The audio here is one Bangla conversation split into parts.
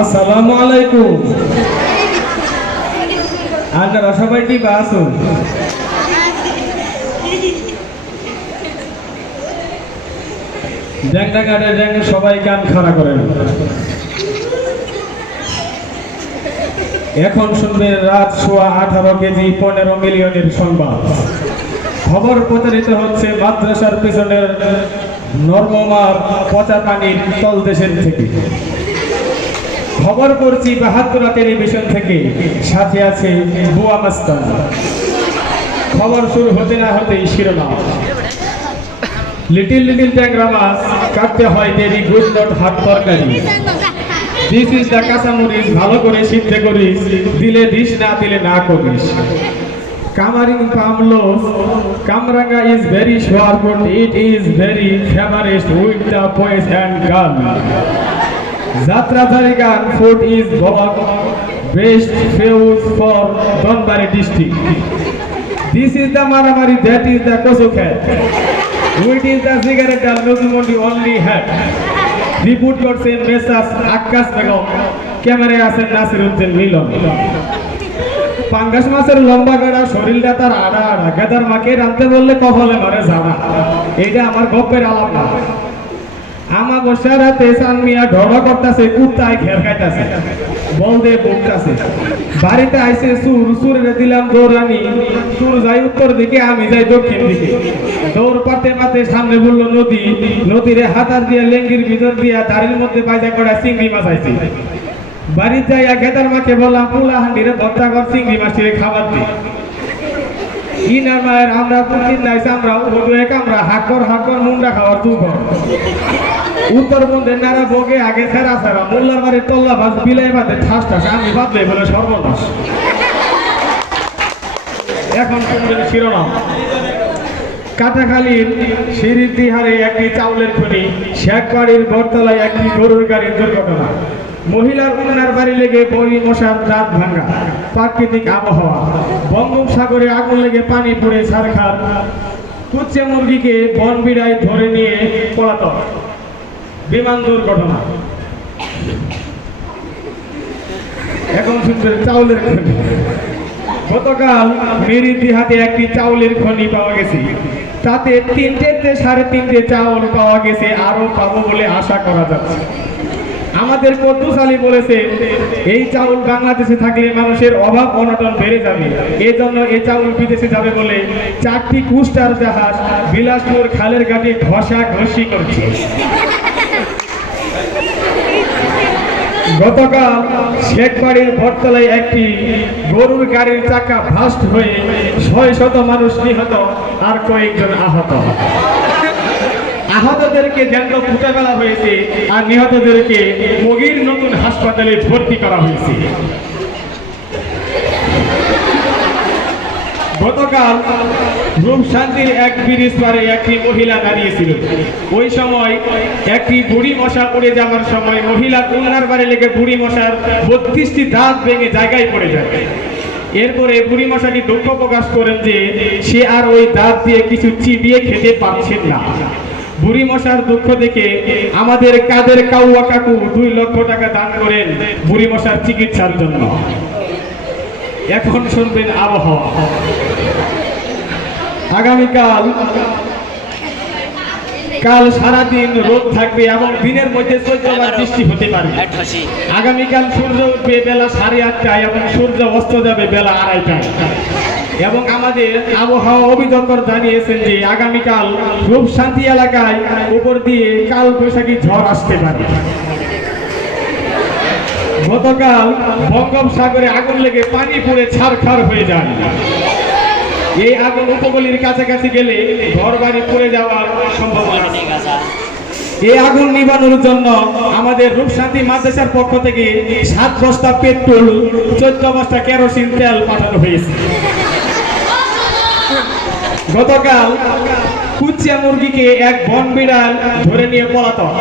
আসসালামু আলাইকুম। আপনারা সবাই কি আছেন? সবাই কান খাড়া করেন। এখন শুনবেন রাত 18:15 কেজি 15 মিলিয়নের সংবাদ। খবর প্রচারিত হচ্ছে মাদ্রাসার পিছনের নর্মমার পচা পানির তলদেশের থেকে। খবর পড়ছি 72 টেলিভিশন থেকে, সাথে আছে বুয়া মাস্তান। খবর শুরু হতে না হতেই শিরোনাম। লিটিল লিটিল ট্যাংরা মাছ কাটতে হয় দেরি, গুড নট হাত তরকারি। দিস ইজ দ্য কাঁচামরিচ, ভালো করে সিদ্ধ করিস, দিলে দিস না দিলে না করিস। কামারিং পামলোস কামরাঙ্গা is very sure but it is very favorite with the boys and girl. Jatra Jarigan food is bought best famous for Donbari district. This is the Maramari, that is the Kosukhat. It is the cigarette that Nozumundi only had. Report করছেন মেসাস আকাশ বেগম, ক্যামেরায় আছেন নাসিরউদ্দিন মিলন। পাঙ্গাস মাছের লম্বা গাড়া, শরীরটা তার আড়া আড়া, গেদার মাকে রাঁধতে বললে কপালে মারে জানা। এইটা আমার গপ্পের আলাপ না। আমার বসে রাতে সানমিয়া ঢড়া করতেছে, কুত্তায় ঘের খাইতেছে, বলদে বুকটাছে। বাড়িতে আইসে সুর, সুরে দিলাম দৌড়ানি। সুর যাই উত্তর দিকে, আমি যাই দক্ষিণ দিকে। দৌড় পাতে পাতে সামনে বললো নদী, নদীরে হাতার দিয়ে লেঙ্গির ভিতর দিয়া দাড়ির মধ্যে বাইজা করা চিংড়ি মাছ আইছি। বাড়ি যাইয়া গেদার মাকে বললাম পুলা হান্ডিরে ভর্তা কর, চিংড়ি মাছের খাবার দি। ইনার মায়ের আমরা প্রতিদিন নাইছে, আমরা হদু এক আমরা হাকর হাকর মুন্ডা খাওয়ার দুঘর। উত্তরবঙ্গের নারা বগে আগে ফেরা ফেরা, মোল্লার বাড়ির তল্লা ভাত বিলাই বাদে ঠাস ঠাস, আমি বাদলে বলে সর্বনাশ। এখন শুনবেন শিরোনাম। কাটাখালীর সিঁড়ির দিহারে একটি চাউলের খনি, শেখবাড়ির বটতলায় একটি গরুর গাড়ির দুর্ঘটনা। মহিলার উনার বাড়ি লেগে বড়ি মশার রাত ভাঙা। প্রাকৃতিক আবহাওয়া। বঙ্গোপসাগরে আগুন লেগে পানি পড়ে ছারখার। কুচ্ছে মুরগিকে বনবিড়ায় ধরে নিয়ে পলাতক। বিমান দুর্ঘটনা। এখন শুনবেন চাউলের খনি। গতকাল মেরিদিহাতে একটি চাউলের খনি পাওয়া গেছে। তাতে 3টে 3.5 চাউল পাওয়া গেছে, আরো পাবো বলে আশা করা যাচ্ছে। আমাদের কদ্দুস আলী বলেছে, এই চাউল বাংলাদেশে থাকলে মানুষের অভাব অনটন বেড়ে যাবে। এই জন্য এই চাউল বিদেশে যাবে বলে 4টি কুস্টার জাহাজ বিলাসপুর খালের ঘাটে ঘষাঘষি করছে। গতকাল শেখবাড়ির বটতলায় একটি গরুর গাড়ির চাকা ভাস্ট হয়ে 600 মানুষ নিহত, আর কয়েকজন আহত। আহতদেরকে জ্যান্ত পুঁতে ফেলা হয়েছে, আর নিহতদেরকে মগির নতুন হাসপাতালে ভর্তি করা হয়েছে। গতকাল রূপশান্তির এক ব্রিজ পারে একটি মহিলা দাঁড়িয়েছিল। ওই সময় একটি বুড়ি মশা উড়ে যাওয়ার সময় মহিলার উনার বাড়ি লেগে বুড়ি মশার 32টি দাঁত ভেঙে জায়গায় পড়ে যায়। এরপরে বুড়ি মশাটি দুঃখ প্রকাশ করেন যে সে আর ওই দাঁত দিয়ে কিছু চিবিয়ে খেতে পারছেন না। বুড়ি মশার দুঃখ দেখে আমাদের কাদের কাউয়া কাকু 2 লক্ষ টাকা দান করেন বুড়ি মশার চিকিৎসার জন্য। এখন শুনবেন আবহাওয়া। আগামীকাল সারাদিন রোদ থাকবে এবং দিনের মধ্যে 14 বার বৃষ্টি হতে পারে। আগামীকাল সূর্য উঠবে বেলা 8:30টায় এবং সূর্য অস্ত যাবে বেলা 2:30টায়। এবং আমাদের আবহাওয়া অভিযোগকর জানিয়েছেন যে আগামীকাল রূপশান্তি এলাকায় উপর দিয়ে কাল বৈশাখী ঝড় আসতে পারে। গতকাল বঙ্গোপসাগরে আগুন লেগে পানি পড়ে ছারখার হয়ে যায়। এই আগুন উপকূলের কাছাকাছি গেলে ঘরবাড়ি পড়ে যাওয়ার সম্ভাবনা আছে। এই আগুন নিবানোর জন্য আমাদের রূপশান্তি মাদ্রাসার পক্ষ থেকে 7 বস্তা পেট্রোল, 14 বস্তা কেরোসিন তেল পাঠানো হয়েছে। গতকাল কুচিয়া মুরগিকে এক বন বিড়াল ধরে নিয়ে পলাতক।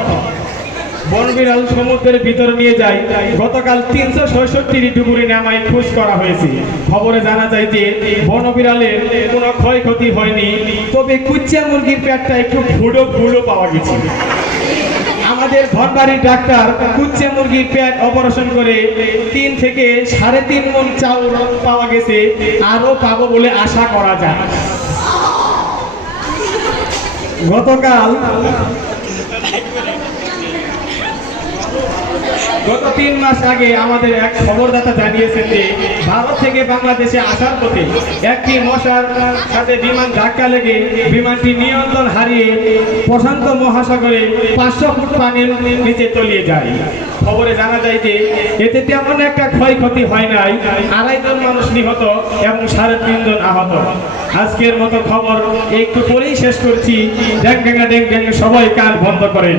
বনবিড়াল সমুদ্রের ভিতরে নিয়ে যায়। গতকাল 366টি ডুবুরি নামায় খোঁজ করা হয়েছে। খবরে জানা যায় যে বনবিড়ালের কোনো ক্ষয়ক্ষতি হয়নি, তবে কুচ্চা মুরগির পেটটা একটু ফুলো ফুলো পাওয়া গেছে। আমাদের ধনবাড়ির ডাক্তার কুচ্চা মুরগির পেট অপারেশন করে 3 থেকে 3.5 মণ চাউল পাওয়া গেছে, আরো পাবো বলে আশা করা যায়। গত 3 মাস আগে আমাদের এক খবরদাতা জানিয়েছেন যে ভারত থেকে বাংলাদেশে আসার পথে একটি মশার সাথে বিমান ধাক্কা লেগে বিমানটি নিয়ন্ত্রণ হারিয়ে প্রশান্ত মহাসাগরে 500 ফুট পানির নিচে তলিয়ে যায়। খবরে জানা যায় যে এতে তেমন একটা ক্ষয়ক্ষতি হয় নাই, 2.5 জন মানুষ নিহত এবং 3.5 জন আহত। আজকের মতো খবর একটু পরেই শেষ করছি। ড্যাং ড্যাং ড্যাং ড্যাং, সবাই কান বন্ধ করেন।